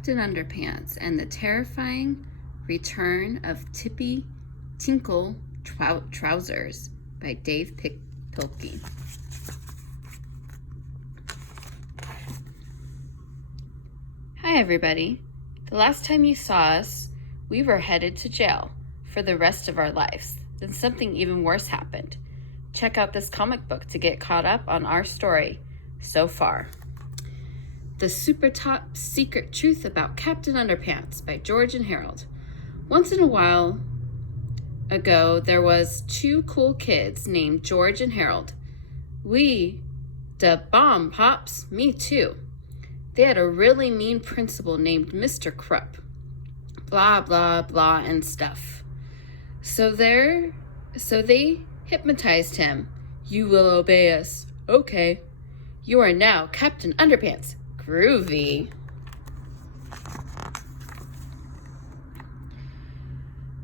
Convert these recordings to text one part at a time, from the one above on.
Captain Underpants and the Terrifying Return of Tippy Tinkle Trousers by Dave Pilkey. Hi everybody. The last time you saw us, we were headed to jail for the rest of our lives. Then something even worse happened. Check out this comic book to get caught up on our story so far. The Super Top Secret Truth About Captain Underpants by George and Harold. Once in a while ago, there was two cool kids named George and Harold. We, da bomb pops, me too. They had a really mean principal named Mr. Krupp. Blah, blah, blah, and stuff. So they hypnotized him. You will obey us. Okay. You are now Captain Underpants. Groovy.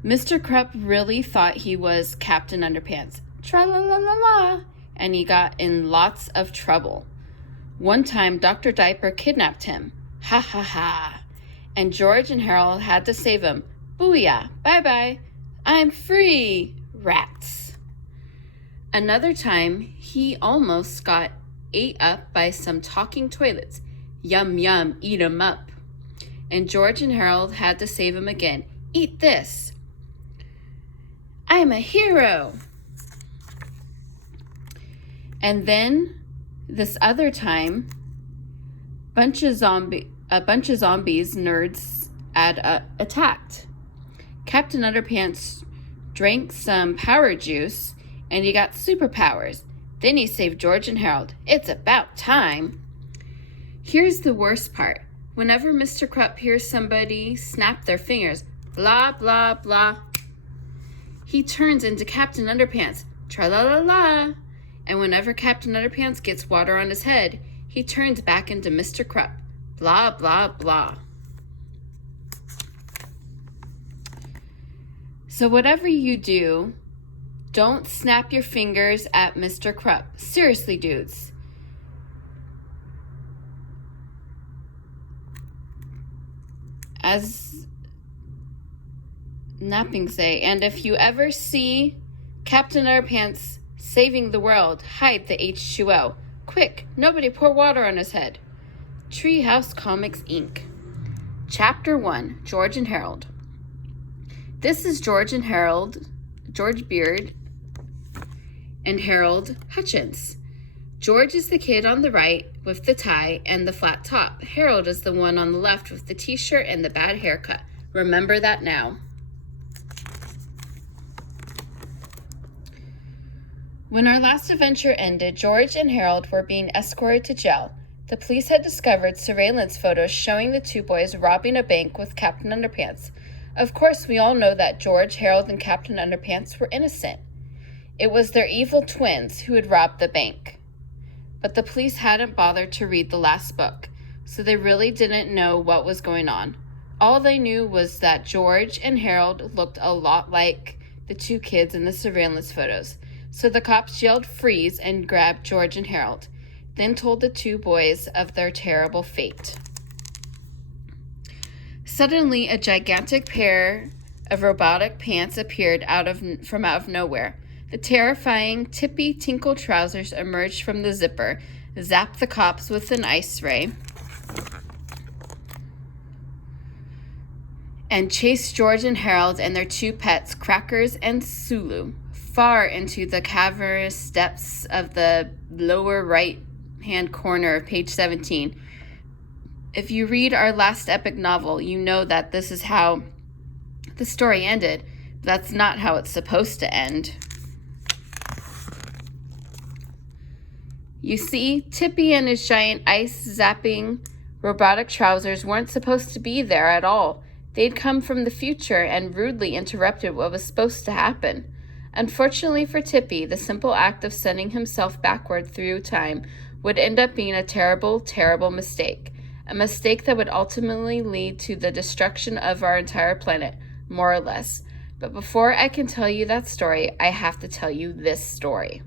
Mr. Krupp really thought he was Captain Underpants. Tra-la-la-la-la. And he got in lots of trouble. One time, Dr. Diaper kidnapped him. Ha ha ha. And George and Harold had to save him. Booyah. Bye-bye. I'm free. Rats. Another time, he almost got ate up by some talking toilets. Yum, yum, eat 'em up. And George and Harold had to save him again. Eat this. I am a hero. And then, this other time, a bunch of zombies nerds attacked. Captain Underpants drank some power juice, and he got superpowers. Then he saved George and Harold. It's about time. Here's the worst part. Whenever Mr. Krupp hears somebody snap their fingers, blah, blah, blah, he turns into Captain Underpants. Tra-la-la-la. And whenever Captain Underpants gets water on his head, he turns back into Mr. Krupp. Blah, blah, blah. So whatever you do, don't snap your fingers at Mr. Krupp. Seriously, dudes. As napping say, and if you ever see Captain Underpants saving the world, hide the H2O. Quick, nobody pour water on his head. Treehouse Comics, Inc. Chapter 1, George and Harold. This is George Beard and Harold Hutchins. George is the kid on the right with the tie and the flat top. Harold is the one on the left with the t-shirt and the bad haircut. Remember that now. When our last adventure ended, George and Harold were being escorted to jail. The police had discovered surveillance photos showing the two boys robbing a bank with Captain Underpants. Of course, we all know that George, Harold, and Captain Underpants were innocent. It was their evil twins who had robbed the bank. But the police hadn't bothered to read the last book, so they really didn't know what was going on. All they knew was that George and Harold looked a lot like the two kids in the surveillance photos. So the cops yelled freeze and grabbed George and Harold, then told the two boys of their terrible fate. Suddenly, a gigantic pair of robotic pants appeared from out of nowhere. The terrifying Tippy Tinkle trousers emerged from the zipper, zapped the cops with an ice ray, and chased George and Harold and their two pets, Crackers and Sulu, far into the cavernous depths of the lower right-hand corner of page 17. If you read our last epic novel, you know that this is how the story ended. That's not how it's supposed to end. You see, Tippy and his giant ice-zapping robotic trousers weren't supposed to be there at all. They'd come from the future and rudely interrupted what was supposed to happen. Unfortunately for Tippy, the simple act of sending himself backward through time would end up being a terrible, terrible mistake. A mistake that would ultimately lead to the destruction of our entire planet, more or less. But before I can tell you that story, I have to tell you this story.